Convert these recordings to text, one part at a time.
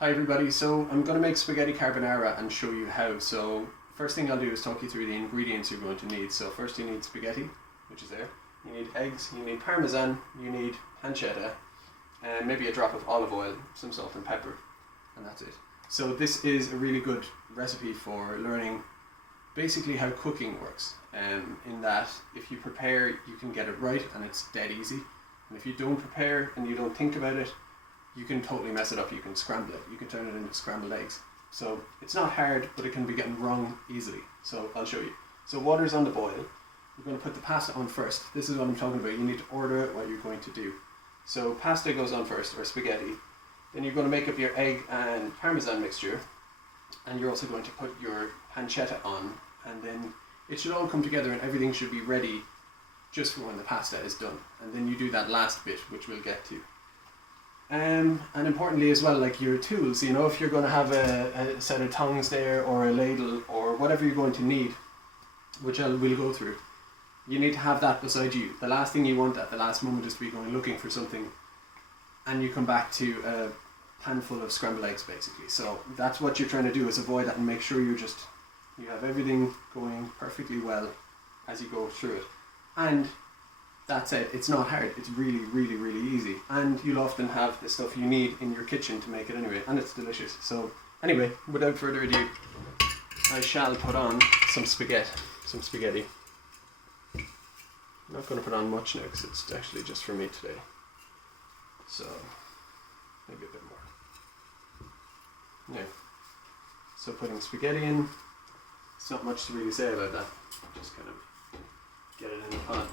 Hi everybody, so I'm going to make spaghetti carbonara and show you how. So first thing I'll do is talk you through the ingredients you're going to need. So first you need spaghetti, which is there. You need eggs, you need parmesan, you need pancetta, and maybe a drop of olive oil, some salt and pepper, and that's it. So this is a really good recipe for learning basically how cooking works. In that if you prepare, you can get it right and it's dead easy. And if you don't prepare and you don't think about it, you can totally mess it up. You can scramble it. You can turn it into scrambled eggs. So it's not hard, but it can be getting wrong easily. So I'll show you. So water's on the boil. We're going to put the pasta on first. This is what I'm talking about. You need to order what you're going to do. So pasta goes on first, or spaghetti. Then you're going to make up your egg and parmesan mixture. And you're also going to put your pancetta on. And then it should all come together and everything should be ready just for when the pasta is done. And then you do that last bit, which we'll get to. And importantly as well, like your tools, you know, if you're going to have a set of tongs there or a ladle or whatever you're going to need, which we'll go through, you need to have that beside you. The last thing you want at the last moment is to be going looking for something and you come back to a pan full of scrambled eggs basically. So that's what you're trying to do, is avoid that and make sure you have everything going perfectly well as you go through it. And that's it. It's not hard. It's really, really, really easy. And you'll often have the stuff you need in your kitchen to make it anyway. And it's delicious. So anyway, without further ado, I shall put on some spaghetti. I'm not going to put on much now because it's actually just for me today. So maybe a bit more. Yeah. So putting spaghetti in. It's not much to really say about that. Just kind of get it in the pot.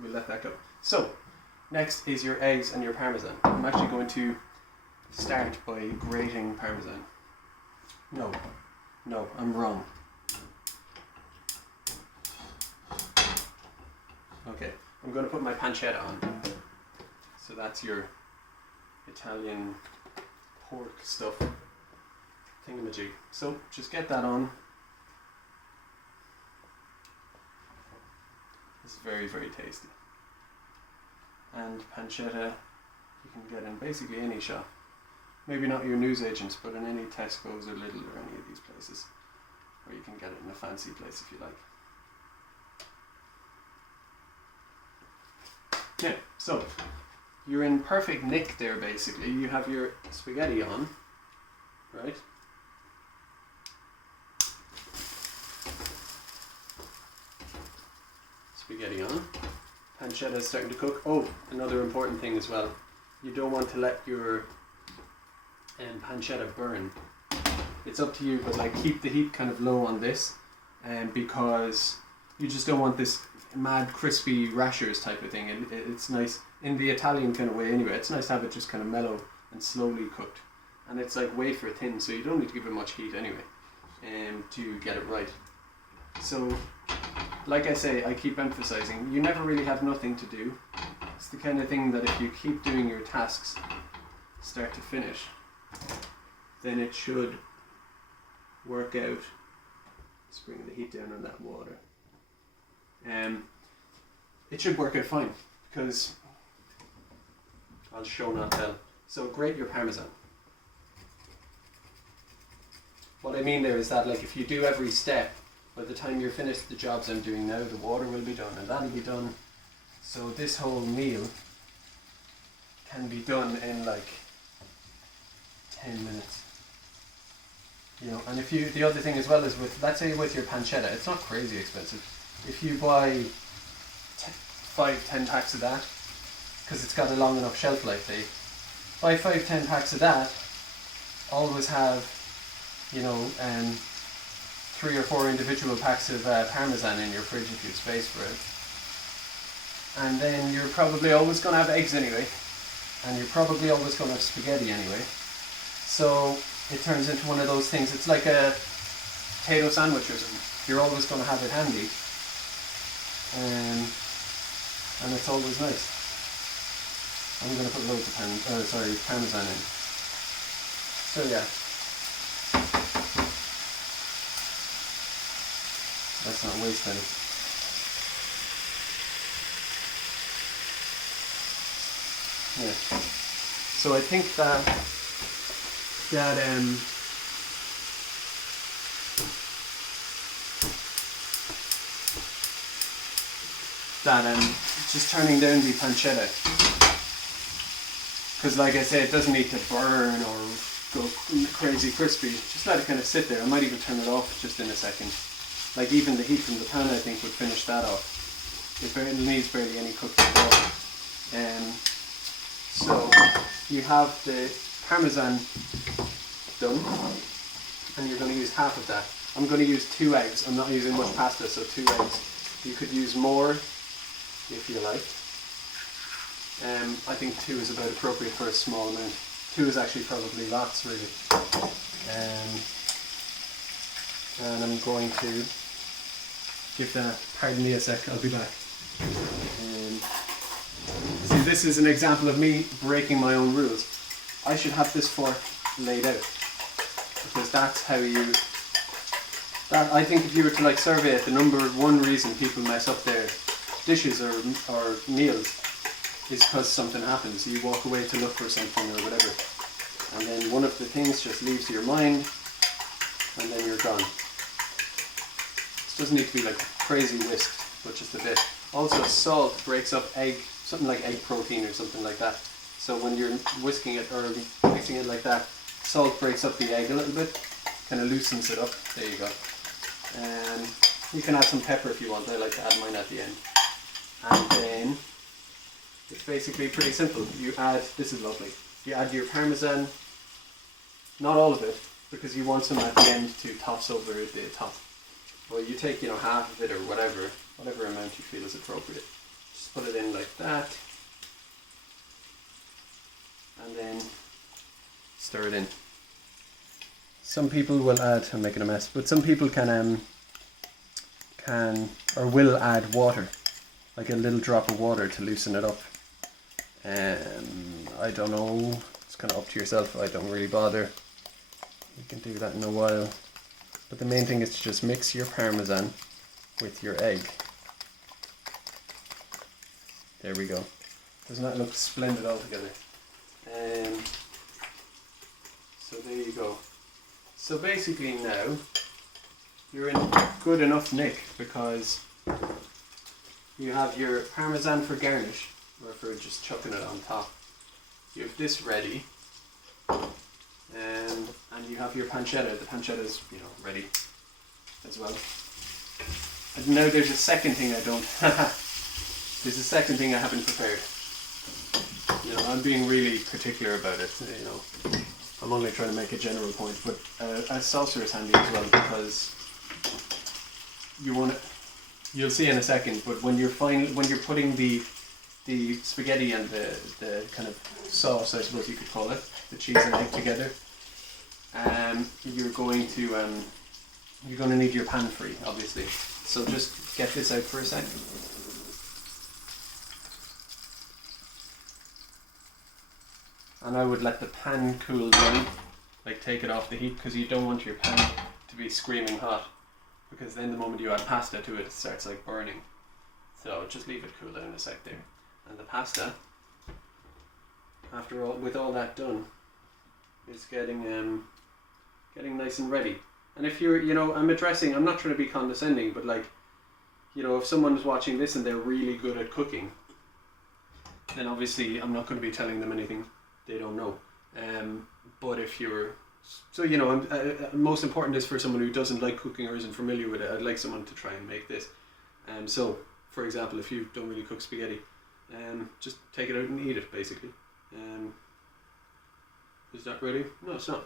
We'll let that go. So, next is your eggs and your parmesan. I'm actually going to start by grating parmesan. No, I'm wrong. Okay, I'm going to put my pancetta on. So that's your Italian pork stuff thingamajig. So just get that on. It's very, very tasty. And pancetta you can get in basically any shop. Maybe not your newsagents, but in any Tesco's or Lidl or any of these places. Or you can get it in a fancy place if you like. Yeah, so you're in perfect nick there basically. You have your spaghetti on, right? Spaghetti on. Pancetta is starting to cook. Oh, another important thing as well. You don't want to let your pancetta burn. It's up to you, but like keep the heat kind of low on this, because you just don't want this mad crispy rashers type of thing. It's nice in the Italian kind of way anyway. It's nice to have it just kind of mellow and slowly cooked, and it's like wafer thin, so you don't need to give it much heat anyway, to get it right. So like I say, I keep emphasizing, you never really have nothing to do. It's the kind of thing that if you keep doing your tasks start to finish, then it should work out. Let's bring the heat down on that water. It should work out fine, because I'll show not tell. So grate your parmesan. What I mean there is that, like, if you do every step, by the time you're finished the jobs I'm doing now, the water will be done and that'll be done. So this whole meal can be done in like 10 minutes. You know, and if you, the other thing as well is with, let's say with your pancetta, it's not crazy expensive. If you buy 5-10 packs of that, because it's got a long enough shelf life, buy 5-10 packs of that, always have, you know, 3 or 4 individual packs of parmesan in your fridge if you have space for it. And then you're probably always going to have eggs anyway, and you're probably always going to have spaghetti anyway. So it turns into one of those things. It's like a potato sandwich or something. You're always going to have it handy, and it's always nice. I'm going to put loads of parmesan in. So yeah. Let's not waste any. Yeah. So I think that just turning down the pancetta, because like I said, it doesn't need to burn or go crazy crispy. Just let it kind of sit there. I might even turn it off just in a second. Like even the heat from the pan, I think, would finish that off. It needs barely any cooking at all. So you have the Parmesan done, and you're going to use half of that. I'm going to use 2 eggs. I'm not using much pasta, so 2 eggs. You could use more if you like. I think 2 is about appropriate for a small amount. 2 is actually probably lots, really. And I'm going to give that, pardon me a sec, I'll be back. See, this is an example of me breaking my own rules. I should have this fork laid out, because that's how you, I think if you were to like survey it, the number one reason people mess up their dishes or meals is because something happens. You walk away to look for something or whatever, and then one of the things just leaves your mind, and then you're gone. This doesn't need to be like crazy whisked, but just a bit. Also, salt breaks up egg, something like egg protein or something like that. So when you're whisking it or mixing it like that, salt breaks up the egg a little bit, kind of loosens it up. There you go. And you can add some pepper if you want. I like to add mine at the end. And then it's basically pretty simple. You add, this is lovely, you add your Parmesan, not all of it, because you want some at the end to toss over the top. Well, you take, half of it or whatever amount you feel is appropriate. Just put it in like that, and then stir it in. Some people will add, I'm making a mess, but some people can or will add water, like a little drop of water to loosen it up. I don't know, it's kind of up to yourself. I don't really bother. You can do that in a while. But the main thing is to just mix your Parmesan with your egg. There we go. Doesn't that look splendid altogether? So there you go. So basically now you're in good enough nick, because you have your Parmesan for garnish, or for just chucking it on top. You have this ready, and you have your pancetta. The pancetta is, ready as well. And now there's a second thing I don't. There's a second thing I haven't prepared. I'm being really particular about it. I'm only trying to make a general point, but a saucer is handy as well, because you'll see in a second. But when you're putting the spaghetti and the kind of sauce, I suppose you could call it, the cheese and egg together, you're going to need your pan free, obviously. So just get this out for a second. And I would let the pan cool down, like take it off the heat, because you don't want your pan to be screaming hot, because then the moment you add pasta to it, it starts like burning. So just leave it cool down a sec there. And the pasta, with all that done, is getting nice and ready. And if you're, I'm not trying to be condescending, but if someone's watching this and they're really good at cooking, then obviously I'm not going to be telling them anything they don't know. But if you're, most important is for someone who doesn't like cooking or isn't familiar with it, I'd like someone to try and make this. So, for example, if you don't really cook spaghetti, just take it out and eat it, basically. Is that ready? No, it's not.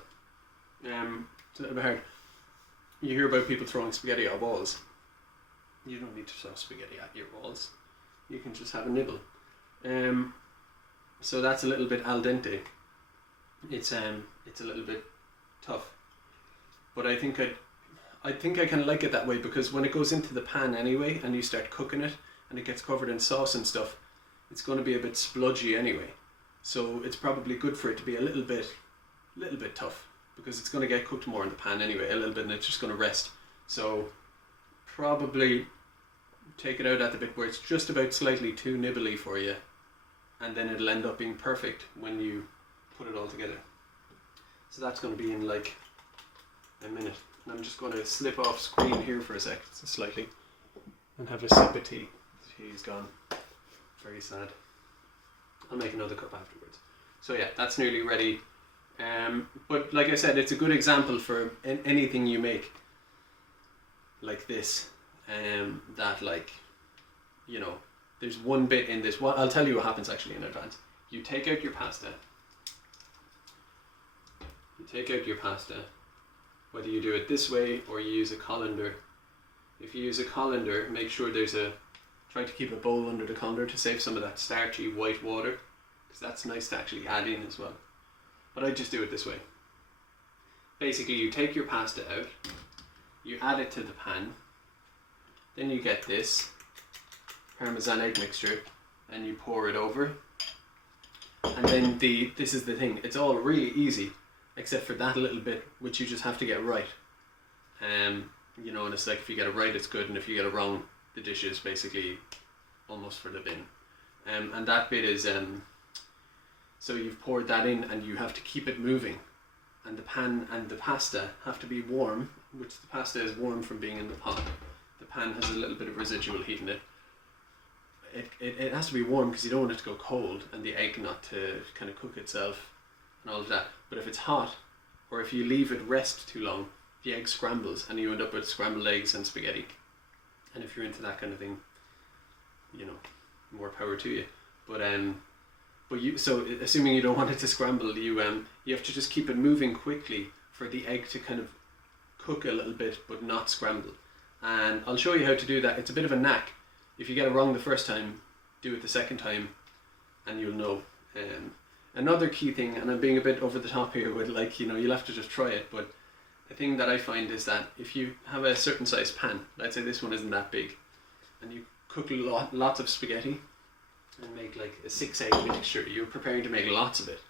It's a bit hard. You hear about people throwing spaghetti at walls. You don't need to throw spaghetti at your walls. You can just have a nibble. So that's a little bit al dente. It's a little bit tough, but I think I kind of like it that way, because when it goes into the pan anyway, and you start cooking it, and it gets covered in sauce and stuff, it's going to be a bit spludgy anyway. So it's probably good for it to be a little bit tough, because it's going to get cooked more in the pan anyway, a little bit, and it's just going to rest. So probably take it out at the bit where it's just about slightly too nibbly for you, and then it'll end up being perfect when you put it all together. So that's going to be in like a minute. And I'm just going to slip off screen here for a sec, slightly, and have a sip of tea. Tea's gone. Very sad. I'll make another cup afterwards. So yeah, that's nearly ready. But like I said, it's a good example for anything you make like this. That like, you know, there's one bit in this. Well, I'll tell you what happens actually in advance. You take out your pasta. Whether you do it this way or you use a colander. If you use a colander, make sure try to keep a bowl under the colander to save some of that starchy white water, because that's nice to actually add in as well. But I just do it this way. Basically, you take your pasta out, you add it to the pan, then you get this Parmesan egg mixture and you pour it over. And then this is the thing, it's all really easy except for that little bit which you just have to get right. You know, and it's like if you get it right it's good, and if you get it wrong the dish is basically almost for the bin. And that bit is so you've poured that in and you have to keep it moving, and the pan and the pasta have to be warm, which the pasta is warm from being in the pot. The pan has a little bit of residual heat in it. It has to be warm because you don't want it to go cold and the egg not to kind of cook itself and all of that. But if it's hot, or if you leave it rest too long, the egg scrambles and you end up with scrambled eggs and spaghetti. And if you're into that kind of thing, you know, more power to you. So assuming you don't want it to scramble, you have to just keep it moving quickly for the egg to kind of cook a little bit but not scramble. And I'll show you how to do that. It's a bit of a knack. If you get it wrong the first time, do it the second time and you'll know. Another key thing, and I'm being a bit over the top here with like, you know, you'll have to just try it, but the thing that I find is that if you have a certain size pan, let's say this one isn't that big, and you cook lots of spaghetti and make like a 6-egg mixture, you're preparing to make lots of it,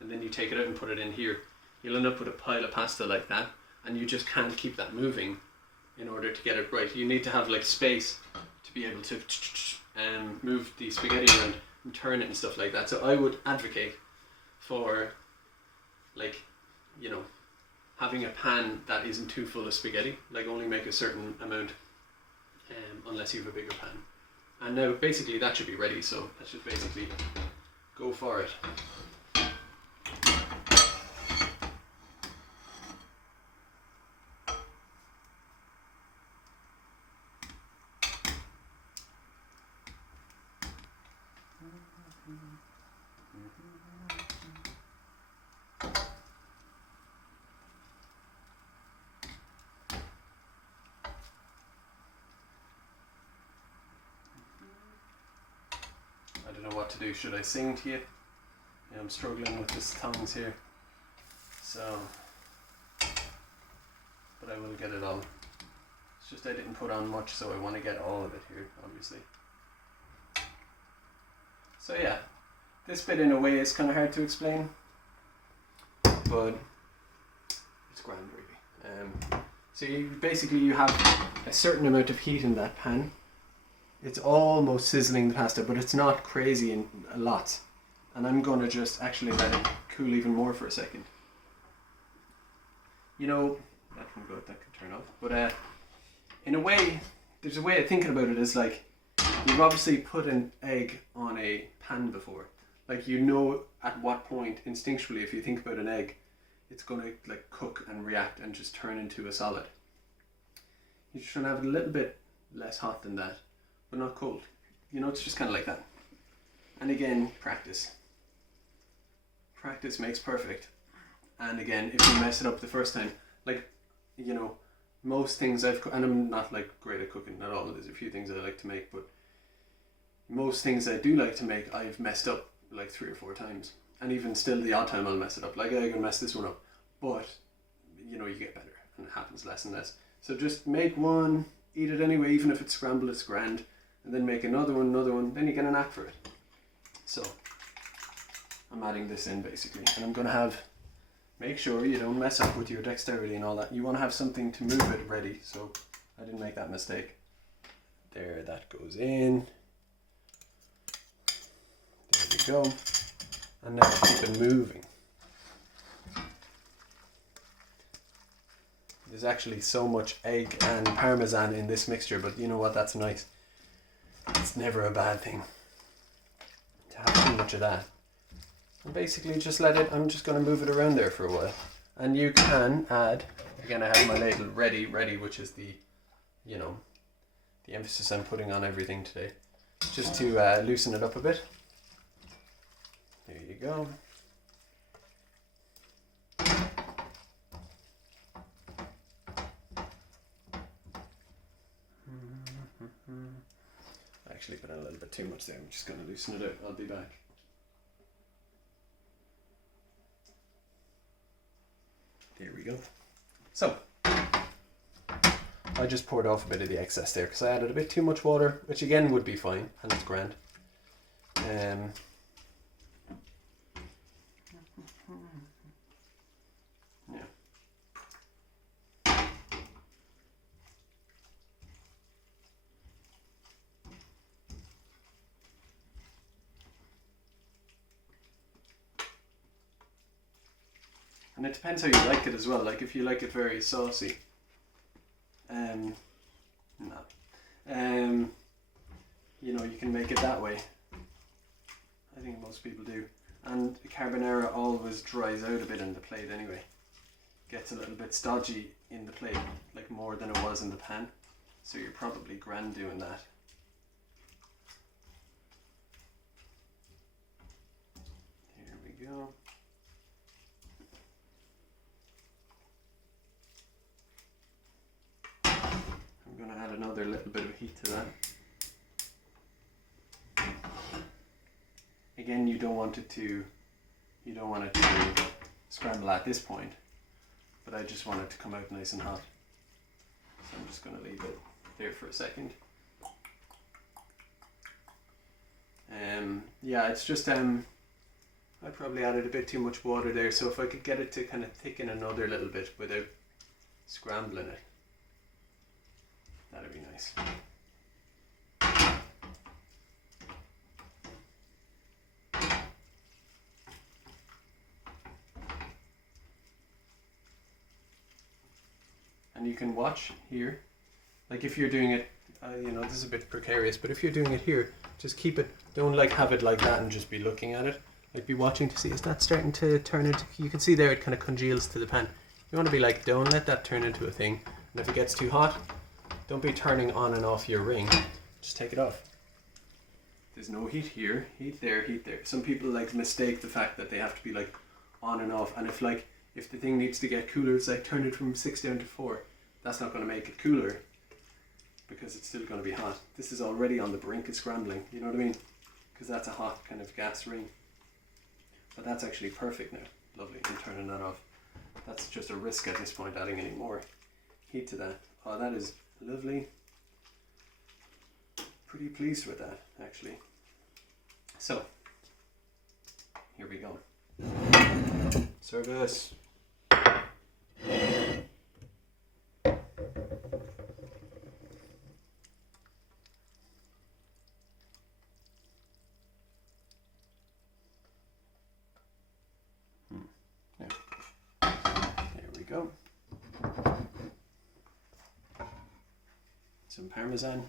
and then you take it out and put it in here, you'll end up with a pile of pasta like that, and you just can't keep that moving in order to get it right. You need to have like space to be able to move the spaghetti around and turn it and stuff like that. So I would advocate for, like, you know, having a pan that isn't too full of spaghetti, like only make a certain amount, unless you have a bigger pan. And now basically that should be ready, so let's just basically go for it. I don't know what to do. Should I sing to you? Yeah, I'm struggling with this tongues here. So, but I will get it on. It's just I didn't put on much, so I want to get all of it here, obviously. So yeah, this bit in a way is kind of hard to explain, but it's grand really. So you have a certain amount of heat in that pan. It's almost sizzling the pasta, but it's not crazy in a lot. And I'm going to just actually let it cool even more for a second. You know, that can go, that could turn off. But in a way, there's a way of thinking about it is like, you've obviously put an egg on a pan before. Like, you know at what point, instinctually, if you think about an egg, it's going to like cook and react and just turn into a solid. You just try to have it a little bit less hot than that, but not cold. You know, it's just kind of like that. And again, practice. Practice makes perfect. And again, if you mess it up the first time, like, you know, most things and I'm not like great at cooking at all, there's a few things I like to make, but most things I do like to make, I've messed up like 3 or 4 times. And even still the odd time I'll mess it up. Like, I can mess this one up. But, you know, you get better and it happens less and less. So just make one, eat it anyway, even if it's scrambled, it's grand. And then make another one, then you get a knack for it. So, I'm adding this in basically. And I'm going to have, make sure you don't mess up with your dexterity and all that. You want to have something to move it ready. So, I didn't make that mistake. There, that goes in. There we you go. And now keep it moving. There's actually so much egg and Parmesan in this mixture, but you know what, that's nice. It's never a bad thing to have too much of that. And basically just let it, I'm just going to move it around there for a while. And you can add, again I have my ladle ready, which is the, you know, the emphasis I'm putting on everything today. Just to loosen it up a bit. There you go. I actually put in a little bit too much there. I'm just going to loosen it out. I'll be back. There we go. So, I just poured off a bit of the excess there because I added a bit too much water, which again would be fine, and it's grand. Yeah. And it depends how you like it as well. Like if you like it very saucy, you know, you can make it that way. I think most people do. And carbonara always dries out a bit in the plate anyway. Gets a little bit stodgy in the plate, like more than it was in the pan. So you're probably grand doing that. Here we go. I'm going to add another little bit of heat to that. Again, you don't want it to scramble at this point, but I just want it to come out nice and hot. So I'm just going to leave it there for a second. Yeah, it's just I probably added a bit too much water there, so if I could get it to kind of thicken another little bit without scrambling it, that'd be nice. And you can watch here, like if you're doing it, you know, this is a bit precarious, but if you're doing it here, just keep it, don't like have it like that and just be looking at it. Like be watching to see, is that starting to turn into, you can see there it kind of congeals to the pan. You want to be like, don't let that turn into a thing. And if it gets too hot, don't be turning on and off your ring, just take it off. There's no heat here, heat there, heat there. Some people like mistake the fact that they have to be like on and off, and if the thing needs to get cooler, it's like turn it from 6 down to 4. That's not going to make it cooler because it's still going to be hot. This is already on the brink of scrambling, you know what I mean? Because that's a hot kind of gas ring. But that's actually perfect now. Lovely. I'm turning that off. That's just a risk at this point, adding any more heat to that. Oh, that is lovely. Pretty pleased with that, actually. So, here we go. Service. There we go. Some Parmesan.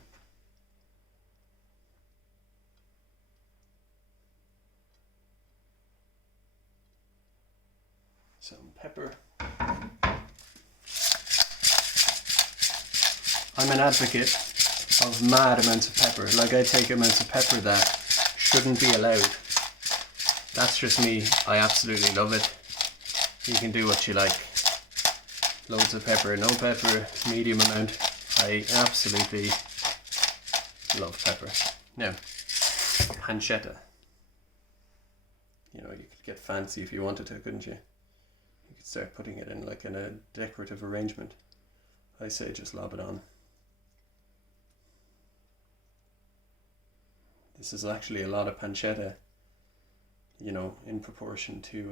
Some pepper. I'm an advocate of mad amounts of pepper. Like I take amounts of pepper that shouldn't be allowed. That's just me. I absolutely love it. You can do what you like. Loads of pepper, no pepper, medium amount. I absolutely love pepper. Now, pancetta. You know, you could get fancy if you wanted to, couldn't you? You could start putting it in like in a decorative arrangement. I say just lob it on. This is actually a lot of pancetta, you know, in proportion to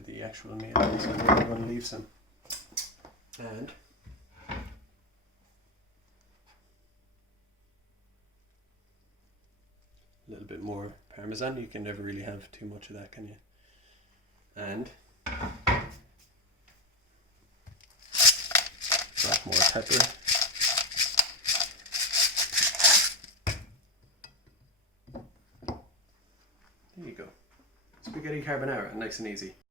the actual meal. So I'm going to leave some. And a little bit more Parmesan. You can never really have too much of that, can you? And more pepper. There you go. Spaghetti carbonara, nice and easy.